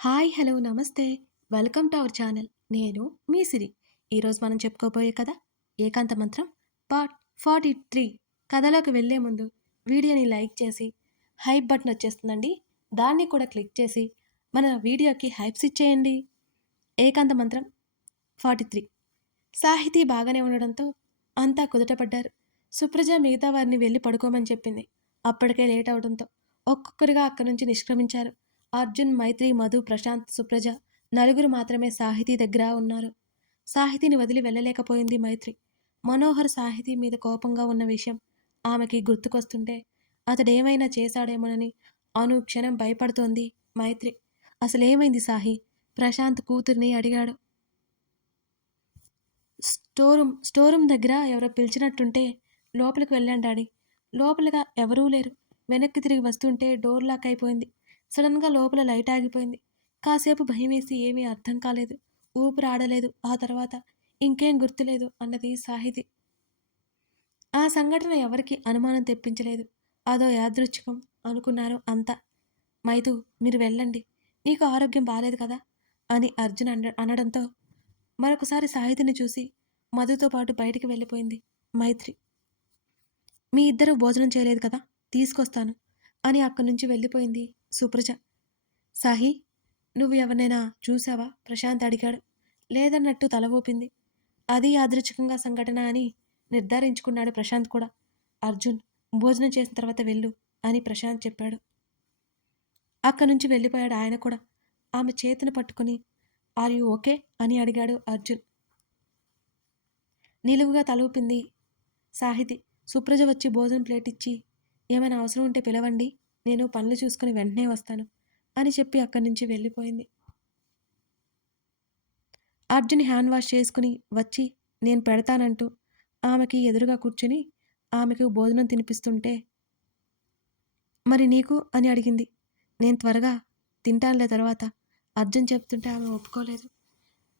Hi! Hello! నమస్తే. Welcome to our channel. నేను మీ సిరి. ఈరోజు మనం చెప్పుకోబోయే కథ 'ఏకాంత మంత్రం' పార్ట్ 43. కథలోకి వెళ్ళే ముందు వీడియోని లైక్ చేసి, హైప్ బటన్ వచ్చేస్తుందండి. దాన్ని కూడా క్లిక్ చేసి, మన వీడియోకి హైప్స్ ఇచ్చేయండి. 'ఏకాంత మంత్రం' 43. సాహితీ బాగానే ఉండడంతో అంతా కుదుటపడ్డారు. సుప్రజ మిగతా వారిని వెళ్ళి పడుకోమని చెప్పింది. అప్పటికే లేట్ అవడంతో ఒక్కొక్కరుగా అక్కడి నుంచి నిష్క్రమించారు. అర్జున్, మైత్రి, మధు, ప్రశాంత్, సుప్రజ నలుగురు మాత్రమే సాహితీ దగ్గర ఉన్నారు. సాహితీని వదిలి వెళ్ళలేకపోయింది మైత్రి. మనోహర్ సాహితీ మీద కోపంగా ఉన్న విషయం ఆమెకి గుర్తుకొస్తుంటే అతడేమైనా చేశాడేమోనని అనుక్షణం భయపడుతోంది మైత్రి. అసలేమైంది సాహి? ప్రశాంత్ కూతుర్ని అడిగాడు. స్టోరూమ్ దగ్గర ఎవరో పిలిచినట్టుంటే లోపలికి వెళ్ళాను డాడీ. లోపలగా ఎవరూ లేరు. వెనక్కి తిరిగి వస్తుంటే డోర్ లాక్ అయిపోయింది. సడన్గా లోపల లైట్ ఆగిపోయింది. కాసేపు భయమేసి ఏమీ అర్థం కాలేదు. ఊపిరి ఆడలేదు. ఆ తర్వాత ఇంకేం గుర్తులేదు అన్నది సాహితి. ఆ సంఘటన ఎవరికి అనుమానం తెప్పించలేదు. అదో యాదృచ్ఛికం అనుకున్నారు అంతా. మైదు, మీరు వెళ్ళండి. నీకు ఆరోగ్యం బాలేదు కదా అని అర్జున్ అనడంతో మరొకసారి సాహితిని చూసి మధుతో పాటు బయటికి వెళ్ళిపోయింది మైత్రి. మీ ఇద్దరూ భోజనం చేయలేదు కదా, తీసుకొస్తాను అని అక్కడి నుంచి వెళ్ళిపోయింది సుప్రజ. సాహి, నువ్వు ఎవరినైనా చూసావా? ప్రశాంత్ అడిగాడు. లేదన్నట్టు తల ఊపింది. అది యాదృచ్ఛికంగా సంఘటన అని నిర్ధారించుకున్నాడు ప్రశాంత్ కూడా. అర్జున్, భోజనం చేసిన తర్వాత వెళ్ళు అని ప్రశాంత్ చెప్పాడు. అక్కడి నుంచి వెళ్ళిపోయాడు ఆయన కూడా. ఆమె చేతిని పట్టుకుని ఆర్ యూ ఓకే అని అడిగాడు అర్జున్. నిలువుగా తలూపింది సాహితి. సుప్రజ వచ్చి భోజనం ప్లేట్ ఇచ్చి, ఏమైనా అవసరం ఉంటే పిలవండి, నేను పనులు చూసుకుని వెంటనే వస్తాను అని చెప్పి అక్కడి నుంచి వెళ్ళిపోయింది. అర్జున్ హ్యాండ్ వాష్ చేసుకుని వచ్చి నేను పెడతానంటూ ఆమెకి ఎదురుగా కూర్చుని ఆమెకు భోజనం తినిపిస్తుంటే, మరి నీకు అని అడిగింది. నేను త్వరగా తింటానులే తర్వాత అర్జున్ చెప్తుంటే ఆమె ఒప్పుకోలేదు.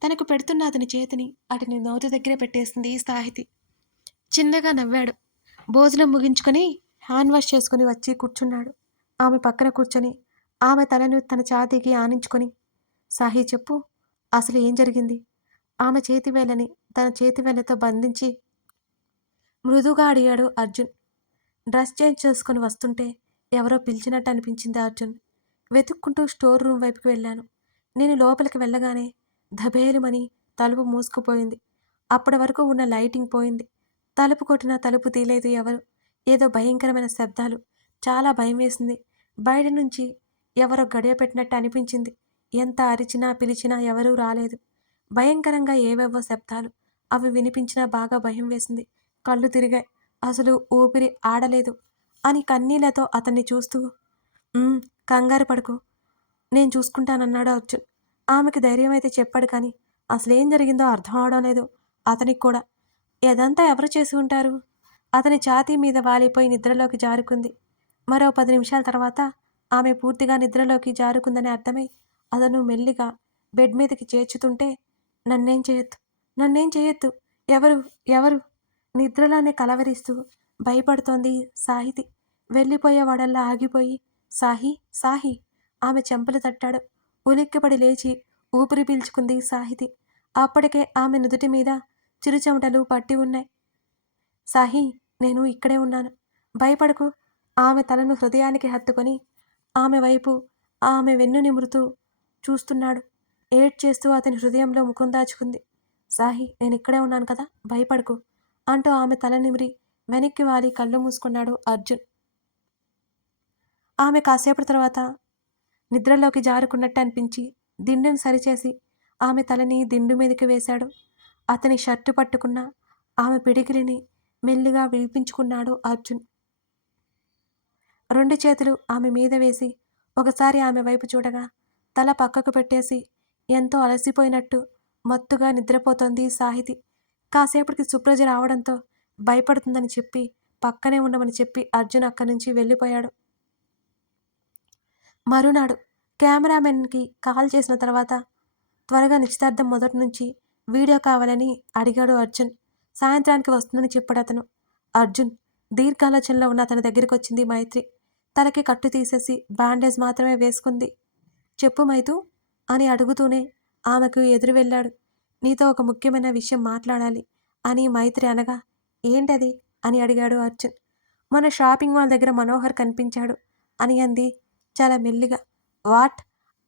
తనకు పెడుతున్న అతని చేతిని అతని నోటి దగ్గరే పెట్టేసింది సాహితి. చిన్నగా నవ్వాడు. భోజనం ముగించుకొని హ్యాండ్ వాష్ చేసుకుని వచ్చి కూర్చున్నాడు. ఆమె పక్కన కూర్చొని ఆమె తలను తన ఛాతీకి ఆనించుకొని, సాహి చెప్పు, అసలు ఏం జరిగింది? ఆమె చేతివేళ్ళని తన చేతివేళ్లతో బంధించి మృదువుగా అడిగాడు అర్జున్. డ్రెస్ చేంజ్ చేసుకుని వస్తుంటే ఎవరో పిలిచినట్టు అనిపించింది అర్జున్. వెతుక్కుంటూ స్టోర్ రూమ్ వైపుకి వెళ్ళాను. నేను లోపలికి వెళ్ళగానే ధబేలుమని తలుపు మూసుకుపోయింది. అప్పటి వరకు ఉన్న లైటింగ్ పోయింది. తలుపు కొట్టినా తలుపు తీయలేదు ఎవరు. ఏదో భయంకరమైన శబ్దాలు. చాలా భయం వేసింది. బయట నుంచి ఎవరో గడియ పెట్టినట్టు అనిపించింది. ఎంత అరిచినా పిలిచినా ఎవరూ రాలేదు. భయంకరంగా ఏవేవో శబ్దాలు. అవి వినిపించినా బాగా భయం వేసింది. కళ్ళు తిరిగాయి. అసలు ఊపిరి ఆడలేదు అని కన్నీళ్లతో అతన్ని చూస్తూ, కంగారు పడుకో, నేను చూసుకుంటానన్నాడు అర్జున్. ఆమెకి ధైర్యం అయితే చెప్పాడు కానీ అసలేం జరిగిందో అర్థం అవడం లేదు అతనికి కూడా. ఇదంతా ఎవరు చేసి ఉంటారు? అతని ఛాతీ మీద వాలిపోయి నిద్రలోకి జారుకుంది. మరో 10 నిమిషాల తర్వాత ఆమె పూర్తిగా నిద్రలోకి జారుకుందని అర్థమై అతను మెల్లిగా బెడ్ మీదకి చేర్చుతుంటే, నన్నేం చేయొద్దు, నన్నేం చేయొద్దు, ఎవరు ఎవరు నిద్రలోనే కలవరిస్తూ భయపడుతోంది సాహితి. వెళ్ళిపోయేవాడల్లా ఆగిపోయి, సాహి సాహి ఆమె చెంపలు తట్టాడు. ఉలిక్కిపడి లేచి ఊపిరి పీల్చుకుంది సాహితి. అప్పటికే ఆమె నుదుటి మీద చిరుచెమటలు పట్టి ఉన్నాయి. సాహి, నేను ఇక్కడే ఉన్నాను, భయపడకు. ఆమె తలను హృదయానికి హత్తుకొని ఆమె వైపు ఆమె వెన్ను నిమురుతూ చూస్తున్నాడు. ఏడ్చేస్తూ అతని హృదయంలో ముఖం దాచుకుంది. సాహి, నేను ఇక్కడే ఉన్నాను కదా, భయపడకు అంటూ ఆమె తల నిమిరి వెనక్కి వాలి కళ్ళు మూసుకున్నాడు అర్జున్. ఆమె కాసేపటి తర్వాత నిద్రలోకి జారుకున్నట్టు అనిపించి దిండును సరిచేసి ఆమె తలని దిండు మీదకి వేశాడు. అతని షర్టు పట్టుకున్న ఆమె పిడికిలిని మెల్లిగా విడిపించుకున్నాడు అర్జున్. 2 చేతులు ఆమె మీద వేసి ఒకసారి ఆమె వైపు చూడగా తల పక్కకు పెట్టేసి ఎంతో అలసిపోయినట్టు మత్తుగా నిద్రపోతోంది సాహితి. కాసేపటికి సుప్రజ రావడంతో భయపడుతుందని చెప్పి పక్కనే ఉండమని చెప్పి అర్జున్ అక్కడి నుంచి వెళ్ళిపోయాడు. మరునాడు కెమెరామెన్కి కాల్ చేసిన తర్వాత త్వరగా నిశ్చితార్థం మొదటి నుంచి వీడియో కావాలని అడిగాడు అర్జున్. సాయంత్రానికి వస్తుందని చెప్పాడు అతను. అర్జున్ దీర్ఘాలోచనలో ఉన్న అతని దగ్గరికి వచ్చింది మైత్రి. తలకి కట్టు తీసేసి బ్యాండేజ్ మాత్రమే వేసుకుంది. చెప్పు మైతు, అని అడుగుతూనే ఆమెకు ఎదురు వెళ్ళాడు. నీతో ఒక ముఖ్యమైన విషయం మాట్లాడాలి అని మైత్రి అనగా, ఏంటది అని అడిగాడు అర్జున్. మన షాపింగ్ మాల్ దగ్గర మనోహర్ కనిపించాడు అని అంది చాలా మెల్లిగా. వాట్?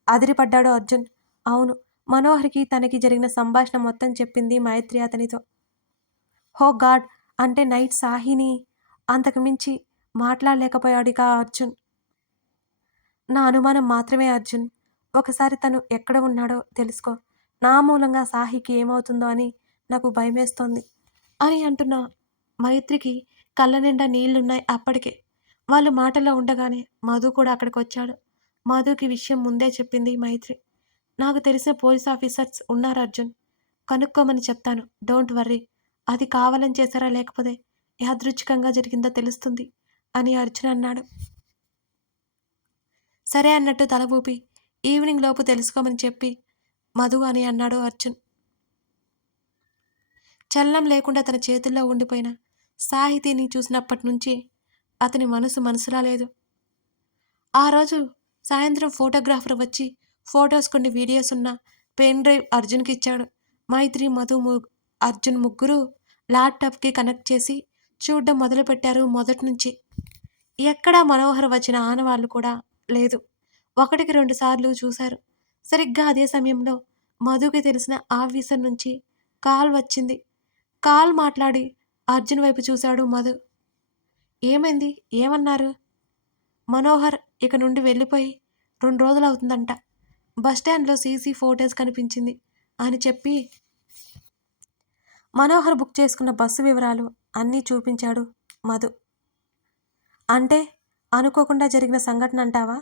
అదిరిపడ్డాడు అర్జున్. అవును, మనోహర్కి తనకి జరిగిన సంభాషణ మొత్తం చెప్పింది మైత్రి అతనితో. హో గాడ్! అంటే నైట్ సాహిని అంతకు మించి మాట్లాడలేకపోయాడిక అర్జున్. నా అనుమానం మాత్రమే అర్జున్. ఒకసారి తను ఎక్కడ ఉన్నాడో తెలుసుకో. నా మూలంగా సాహికి ఏమవుతుందో అని నాకు భయమేస్తోంది అని అంటున్న మైత్రికి కళ్ళ నిండా నీళ్లున్నాయి అప్పటికే. వాళ్ళు మాటల్లో ఉండగానే మధు కూడా అక్కడికొచ్చాడు. మధుకి విషయం ముందే చెప్పింది మైత్రి. నాకు తెలిసిన పోలీస్ ఆఫీసర్స్ ఉన్నారు అర్జున్. కనుక్కోమని చెప్తాను. Don't worry. అది కావాలని చేశారా లేకపోతే యాదృచ్ఛికంగా జరిగిందో తెలుస్తుంది అని అర్జున్ అన్నాడు. సరే అన్నట్టు తల ఊపి ఈవినింగ్ లోపు తెలుసుకోమని చెప్పి మధు అని అన్నాడు అర్జున్. చలనం లేకుండా తన చేతుల్లో ఉండిపోయిన సాహితీని చూసినప్పటి నుంచి అతని మనసు మనసులా లేదు. ఆ రోజు సాయంత్రం ఫోటోగ్రాఫర్ వచ్చి ఫొటోస్ కొన్ని వీడియోస్ ఉన్న పెన్ డ్రైవ్ అర్జున్కి ఇచ్చాడు. మైత్రి, మధు, అర్జున్ ముగ్గురు ల్యాప్టాప్కి కనెక్ట్ చేసి చూడడం మొదలుపెట్టారు. మొదటి నుంచి ఎక్కడా మనోహర్ వచ్చిన ఆనవాళ్ళు కూడా లేదు. ఒకటికి 2 సార్లు చూశారు. సరిగ్గా అదే సమయంలో మధుకి తెలిసిన ఆఫీసర్ నుంచి కాల్ వచ్చింది. కాల్ మాట్లాడి అర్జున్ వైపు చూశాడు మధు. ఏమైంది? ఏమన్నారు? మనోహర్ ఇక నుండి వెళ్ళిపోయి 2 రోజులవుతుందంట. బస్టాండ్‌లో సీసీ ఫోటేజ్ కనిపించింది అని చెప్పి మనోహర్ బుక్ చేసుకున్న బస్సు వివరాలు అన్నీ చూపించాడు మధు. అంటే అనుకోకుండా జరిగిన సంఘటన అంటావా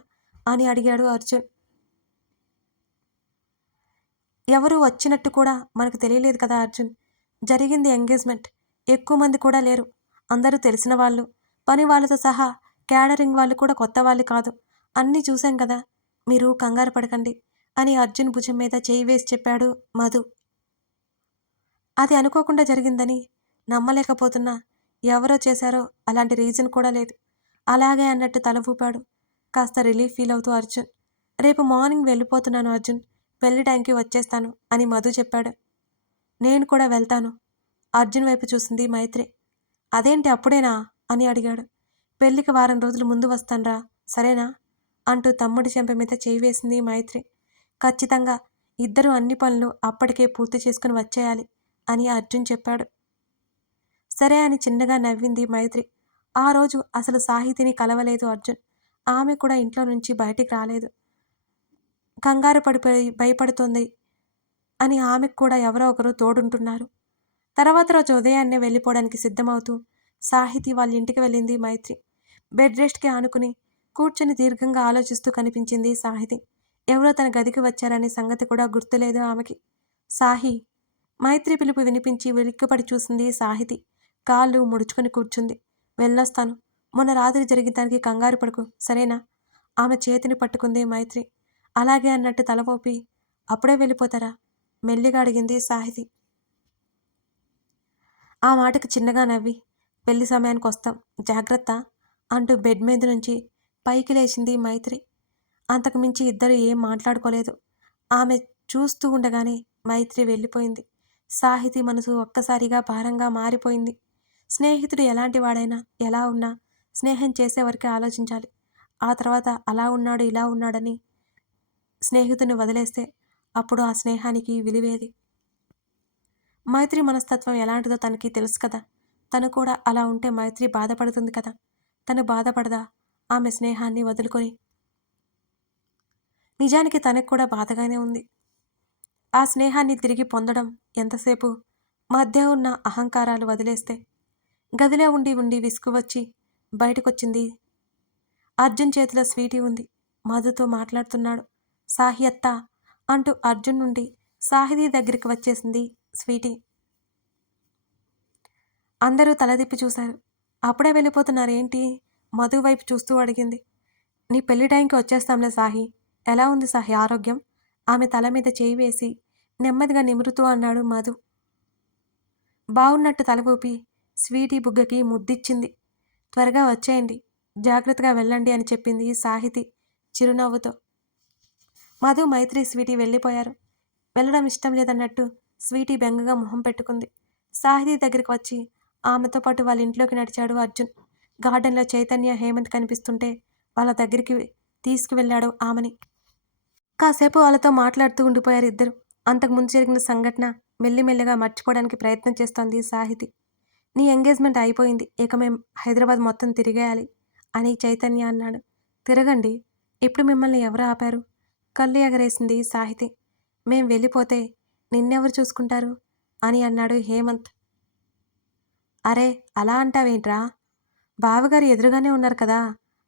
అని అడిగాడు అర్జున్. ఎవరు వచ్చినట్టు కూడా మనకు తెలియలేదు కదా అర్జున్. జరిగింది ఎంగేజ్మెంట్. ఎక్కువ మంది కూడా లేరు. అందరూ తెలిసిన వాళ్ళు, పని వాళ్ళతో సహా క్యాటరింగ్ వాళ్ళు కూడా కొత్త వాళ్ళు కాదు. అన్నీ చూశాం కదా. మీరు కంగారు పడకండి అని అర్జున్ భుజం మీద చేయి వేసి చెప్పాడు మధు. అది అనుకోకుండా జరిగిందని నమ్మలేకపోతున్నా. ఎవరో చేశారో అలాంటి రీజన్ కూడా లేదు. అలాగే అన్నట్టు తల ఊపాడు కాస్త రిలీఫ్ ఫీల్ అవుతూ అర్జున్. రేపు మార్నింగ్ వెళ్ళిపోతున్నాను అర్జున్. పెళ్లి టైంకి వచ్చేస్తాను అని మధు చెప్పాడు. నేను కూడా వెళ్తాను. అర్జున్ వైపు చూసింది మైత్రి. అదేంటి అప్పుడేనా అని అడిగాడు. పెళ్లికి వారం రోజుల ముందు వస్తాన్రా, సరేనా అంటూ తమ్ముడి చెంప మీద చేయి వేసింది మైత్రి. ఖచ్చితంగా ఇద్దరు అన్ని పనులు అప్పటికే పూర్తి చేసుకుని వచ్చేయాలి అని అర్జున్ చెప్పాడు. సరే అని చిన్నగా నవ్వింది మైత్రి. ఆ రోజు అసలు సాహితిని కలవలేదు అర్జున్. ఆమె కూడా ఇంట్లో నుంచి బయటికి రాలేదు. కంగారు పడిపోయి భయపడుతోంది అని ఆమెకు కూడా ఎవరో ఒకరు తోడుంటున్నారు. తర్వాత రోజు ఉదయాన్నే వెళ్ళిపోవడానికి సిద్ధమవుతూ సాహితి వాళ్ళ ఇంటికి వెళ్ళింది మైత్రి. బెడ్ రెస్ట్కి ఆనుకుని కూర్చుని దీర్ఘంగా ఆలోచిస్తూ కనిపించింది సాహితి. ఎవరో తన గదికి వచ్చారనే సంగతి కూడా గుర్తులేదు ఆమెకి. సాహి! మైత్రి పిలుపు వినిపించి ఉలిక్కిపడి చూసింది సాహితి. కాళ్ళు ముడుచుకొని కూర్చుంది. వెళ్ళొస్తాను. మొన్న రాత్రి జరిగిన దానికి కంగారు పడకు, సరేనా? ఆమె చేతిని పట్టుకుంది మైత్రి. అలాగే అన్నట్టు తల ఊపి అప్పుడే వెళ్ళిపోతారా మెల్లిగా అడిగింది సాహితి. ఆ మాటకు చిన్నగా నవ్వి పెళ్లి సమయానికి వస్తాం, జాగ్రత్త అంటూ బెడ్ మీద నుంచి పైకి లేచింది మైత్రి. అంతకుమించి ఇద్దరు ఏం మాట్లాడుకోలేదు. ఆమె చూస్తూ ఉండగానే మైత్రి వెళ్ళిపోయింది. సాహితి మనసు ఒక్కసారిగా భారంగా మారిపోయింది. స్నేహితుడు ఎలాంటి వాడైనా ఎలా ఉన్నా స్నేహం చేసేవరకే ఆలోచించాలి. ఆ తర్వాత అలా ఉన్నాడు ఇలా ఉన్నాడని స్నేహితుని వదిలేస్తే అప్పుడు ఆ స్నేహానికి విలువేది. మైత్రి మనస్తత్వం ఎలాంటిదో తనకి తెలుసు కదా. తను కూడా అలా ఉంటే మైత్రి బాధపడుతుంది కదా. తను బాధపడదా ఆమె స్నేహాన్ని వదులుకొని? నిజానికి తనకు కూడా బాధగానే ఉంది. ఆ స్నేహాన్ని తిరిగి పొందడం ఎంతసేపు? మధ్య ఉన్న అహంకారాలు వదిలేస్తే. గదిలో ఉండి ఉండి విసుగు వచ్చి బయటకొచ్చింది. అర్జున్ చేతిలో స్వీటీ ఉంది. మధుతో మాట్లాడుతున్నాడు. సాహి అత్తా అంటూ అర్జున్ నుండి సాహితీ దగ్గరికి వచ్చేసింది స్వీటీ. అందరూ తలదిప్పి చూశారు. అప్పుడే వెళ్ళిపోతున్నారేంటి? మధు వైపు చూస్తూ అడిగింది. నీ పెళ్లి టైంకి వచ్చేస్తాంలే సాహి. ఎలా ఉంది సాహి ఆరోగ్యం? ఆమె తల మీద చేయి వేసి నెమ్మదిగా నిమురుతూ అన్నాడు మధు. బావున్నట్టు తల ఊపి స్వీటీ బుగ్గకి ముద్దిచ్చింది. త్వరగా వచ్చేయండి, జాగ్రత్తగా వెళ్ళండి అని చెప్పింది సాహితి చిరునవ్వుతో. మధు, మైత్రి, స్వీటీ వెళ్ళిపోయారు. వెళ్ళడం ఇష్టం లేదన్నట్టు స్వీటీ బెంగగా మొహం పెట్టుకుంది. సాహితీ దగ్గరికి వచ్చి ఆమెతో పాటు వాళ్ళ ఇంట్లోకి నడిచాడు అర్జున్. గార్డెన్‌లో చైతన్య, హేమంత్ కనిపిస్తుంటే వాళ్ళ దగ్గరికి తీసుకువెళ్ళాడు ఆమెని. కాసేపు వాళ్ళతో మాట్లాడుతూ ఉండిపోయారు ఇద్దరు. అంతకుముందు జరిగిన సంఘటన మెల్లిమెల్లిగా మర్చిపోవడానికి ప్రయత్నం చేస్తోంది సాహితి. నీ ఎంగేజ్‌మెంట్ అయిపోయింది. ఇక మేం హైదరాబాద్ మొత్తం తిరిగేయాలి అని చైతన్య అన్నాడు. తిరగండి. ఇప్పుడు మిమ్మల్ని ఎవరు ఆపారు? కళ్ళు ఎగరేసింది సాహితి. మేం వెళ్ళిపోతే నిన్నెవరు చూసుకుంటారు? అని అన్నాడు హేమంత్. అరే అలా అంటావేంట్రా? బావగారు ఎదురుగానే ఉన్నారు కదా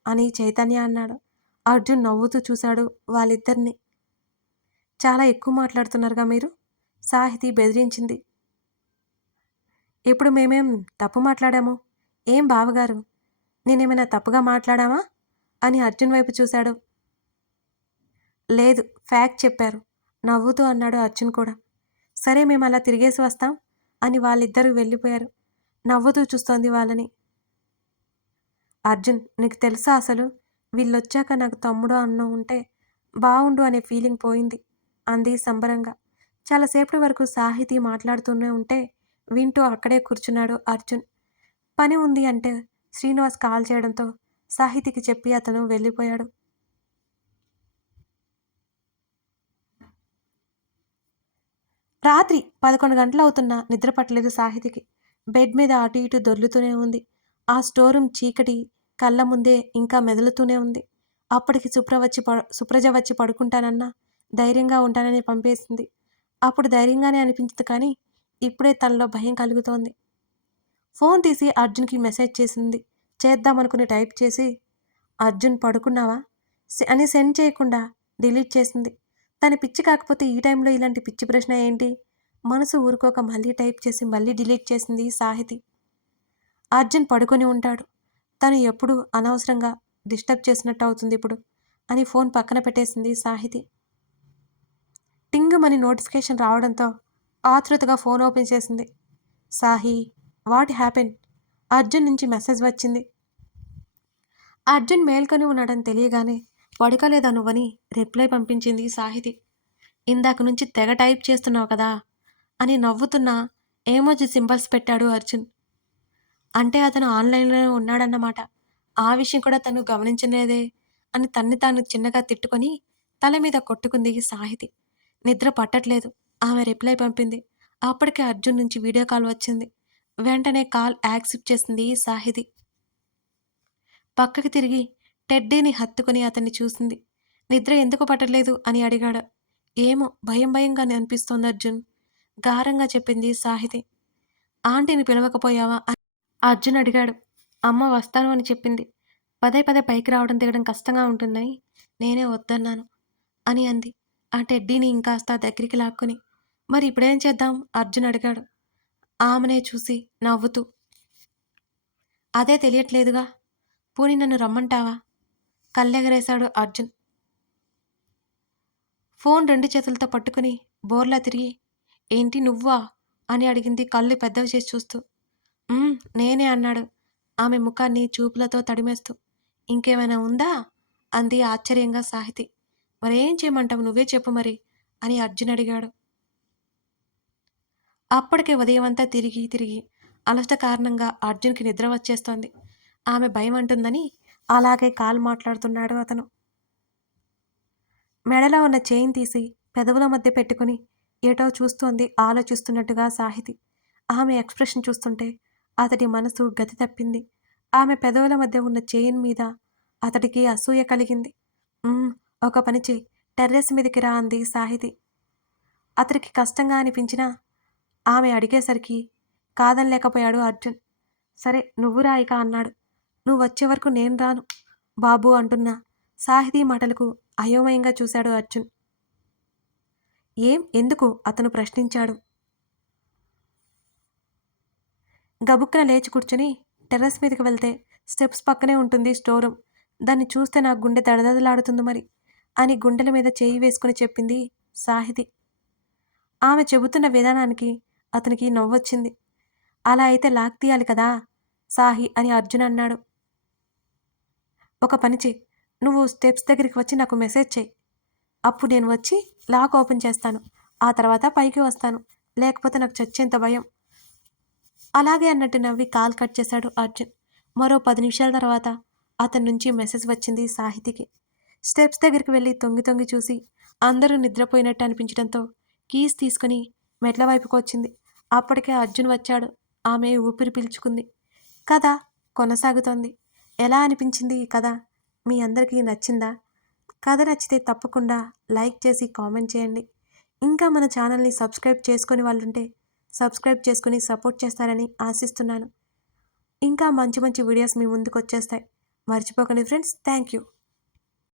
అని చైతన్య అన్నాడు. అర్జున్ నవ్వుతూ చూశాడు వాళ్ళిద్దరిని. చాలా ఎక్కువ మాట్లాడుతున్నారుగా మీరు? సాహితి బెదిరించింది. ఇప్పుడు మేమేం తప్పు మాట్లాడాము? ఏం బావగారు, నేనేమైనా తప్పుగా మాట్లాడామా? అని అర్జున్ వైపు చూశాడు. లేదు, ఫ్యాక్ట్ చెప్పారు నవ్వుతూ అన్నాడు అర్జున్ కూడా. సరే మేము అలా తిరిగేసి వస్తాం అని వాళ్ళిద్దరూ వెళ్ళిపోయారు. నవ్వుతూ చూస్తోంది వాళ్ళని. అర్జున్, నీకు తెలుసా అసలు వీళ్ళొచ్చాక నాకు తమ్ముడు అన్న ఉంటే బావుండు అనే ఫీలింగ్ పోయింది అంది సంబరంగా. చాలాసేపటి వరకు సాహితీ మాట్లాడుతూనే ఉంటే వింటూ అక్కడే కూర్చున్నాడు అర్జున్. పని ఉంది అంటే శ్రీనివాస్ కాల్ చేయడంతో సాహితికి చెప్పి అతను వెళ్ళిపోయాడు. రాత్రి 11 గంటలవుతున్నా నిద్ర పట్టలేదు సాహితికి. బెడ్ మీద అటు ఇటు దొర్లుతూనే ఉంది. ఆ స్టోర్ రూమ్ చీకటి కళ్ళ ముందే ఇంకా మెదులుతూనే ఉంది. అప్పటికి సుప్రజ వచ్చి పడుకుంటానన్నా ధైర్యంగా ఉంటానని పంపేసింది. అప్పుడు ధైర్యంగానే అనిపించింది కానీ ఇప్పుడే తనలో భయం కలుగుతోంది. ఫోన్ తీసి అర్జున్‌కి మెసేజ్ చేసింది. చేద్దామనుకుని టైప్ చేసి, "అర్జున్ పడుకున్నావా?" అని సెండ్ చేయకుండా డిలీట్ చేసింది. తన పిచ్చి కాకపోతే ఈ టైంలో ఇలాంటి పిచ్చి ప్రశ్న ఏంటి? మనసు ఊరుకోక మళ్ళీ టైప్ చేసి మళ్ళీ డిలీట్ చేసింది సాహితి. అర్జున్ పడుకొని ఉంటాడు. తను ఎప్పుడూ అనవసరంగా డిస్టర్బ్ చేసినట్టు అవుతుందిప్పుడు అని ఫోన్ పక్కన పెట్టేసింది సాహితి. టింగుమని నోటిఫికేషన్ రావడంతో ఆతృతగా ఫోన్ ఓపెన్ చేసింది. Sahi, what happen? అర్జున్ నుంచి మెసేజ్ వచ్చింది. అర్జున్ మేల్కొని ఉన్నాడని తెలియగానే పడుకోలేదా నువ్వని రిప్లై పంపించింది సాహితి. ఇందాక నుంచి తెగ టైప్ చేస్తున్నావు కదా అని నవ్వుతున్న ఏమోజీ సింబల్స్ పెట్టాడు అర్జున్. అంటే అతను ఆన్లైన్లోనే ఉన్నాడన్నమాట. ఆ విషయం కూడా తను గమనించలేదే అని తన్ని తాను చిన్నగా తిట్టుకొని తల మీద కొట్టుకుంది సాహితి. నిద్ర పట్టట్లేదు. ఆమె రిప్లై పంపింది. అప్పటికే అర్జున్ నుంచి వీడియో కాల్ వచ్చింది. వెంటనే కాల్ యాక్సెప్ట్ చేసింది సాహితి. పక్కకి తిరిగి టెడ్డీని హత్తుకుని అతన్ని చూసింది. నిద్ర ఎందుకు పట్టలేదు అని అడిగాడు. ఏమో భయం భయంగానే అనిపిస్తోంది అర్జున్, గారంగా చెప్పింది సాహితి. ఆంటీని పిలవకపోయావా అని అర్జున్ అడిగాడు. అమ్మ వస్తాను అని చెప్పింది. పదే పదే పైకి రావడం దిగడం కష్టంగా ఉంటుందని నేనే వద్దన్నాను అని అంది. ఆ టెడ్డీని ఇంకాస్త దగ్గరికి లాక్కుని. మరి ఇప్పుడేం చేద్దాం? అర్జున్ అడిగాడు ఆమెనే చూసి నవ్వుతూ. అదే తెలియట్లేదుగా. పోనీ నన్ను రమ్మంటావా? కళ్ళెగరేశాడు అర్జున్. ఫోన్ 2 చేతులతో పట్టుకుని బోర్లా తిరిగి, ఏంటి నువ్వా? అని అడిగింది కళ్ళు పెద్దవి చేసి చూస్తూ. నేనే అన్నాడు ఆమె ముఖాన్ని చూపులతో తడిమేస్తూ. ఇంకేమైనా ఉందా? అంది ఆశ్చర్యంగా సాహితి. మరేం చేయమంటావు నువ్వే చెప్పు మరి అని అర్జున్ అడిగాడు. అప్పటికే ఉదయమంతా తిరిగి తిరిగి అలసట కారణంగా అర్జున్‌కి నిద్ర వచ్చేస్తోంది. ఆమె భయం అంటుందని అలాగే కాల్ మాట్లాడుతున్నాడు అతను. మెడలో ఉన్న చైన్ తీసి పెదవుల మధ్య పెట్టుకుని ఏటో చూస్తోంది ఆలోచిస్తున్నట్టుగా సాహితి. ఆమె ఎక్స్‌ప్రెషన్ చూస్తుంటే అతడి మనసు గతి తప్పింది. ఆమె పెదవుల మధ్య ఉన్న చైన్ మీద అతడికి అసూయ కలిగింది. "హ్మ్. ఒక పని చెయ్. టెర్రస్ మీదకి రా" అంది సాహితి. అతడికి కష్టంగా అనిపించినా ఆమె అడిగేసరికి కాదనలేకపోయాడు అర్జున్. "సరే నువ్వు రా ఇక" అన్నాడు. "నువ్వొచ్చే వరకు నేను రాను బాబూ" అంటున్న సాహితీ మాటలకు అయోమయంగా చూశాడు అర్జున్. "ఏం? ఎందుకు?" అతను ప్రశ్నించాడు. గబుక్కున లేచి కూర్చుని టెర్రస్ మీదకి వెళ్తే స్టెప్స్ పక్కనే ఉంటుంది స్టోర్ రూమ్. దాన్ని చూస్తే నా గుండె దడదడలాడుతుంది మరి అని గుండెల మీద చేయి వేసుకుని చెప్పింది సాహితి. ఆమె చెబుతున్న విధానానికి అతనికి నవ్వొచ్చింది. అలా అయితే లాక్ తీయాలి కదా సాహి అని అర్జున్ అన్నాడు. ఒక పని చెయ్, నువ్వు స్టెప్స్ దగ్గరికి వచ్చి నాకు మెసేజ్ చెయ్. అప్పుడు నేను వచ్చి లాక్ ఓపెన్ చేస్తాను. ఆ తర్వాత పైకి వస్తాను. లేకపోతే నాకు చచ్చేంత భయం. అలాగే అన్నట్టు నవ్వి కాల్ కట్ చేశాడు అర్జున్. మరో 10 నిమిషాల తర్వాత అతని నుంచి మెసేజ్ వచ్చింది సాహితికి. స్టెప్స్ దగ్గరికి వెళ్ళి తొంగి తొంగి చూసి అందరూ నిద్రపోయినట్టు అనిపించడంతో కీస్ తీసుకుని మెట్ల వైపుకు వచ్చింది. అప్పటికే అర్జున్ వచ్చాడు. ఆమె ఊపిరి పీల్చుకుంది. కథ కొనసాగుతోంది. ఎలా అనిపించింది ఈ కథ? మీ అందరికీ నచ్చిందా? కథ నచ్చితే తప్పకుండా లైక్ చేసి కామెంట్ చేయండి. ఇంకా మన ఛానల్ని సబ్స్క్రైబ్ చేసుకొని వాళ్ళుంటే సబ్స్క్రైబ్ చేసుకుని సపోర్ట్ చేస్తారని ఆశిస్తున్నాను. ఇంకా మంచి మంచి వీడియోస్ మీ ముందుకు వచ్చేస్తాయి. మర్చిపోకండి ఫ్రెండ్స్. Thank you.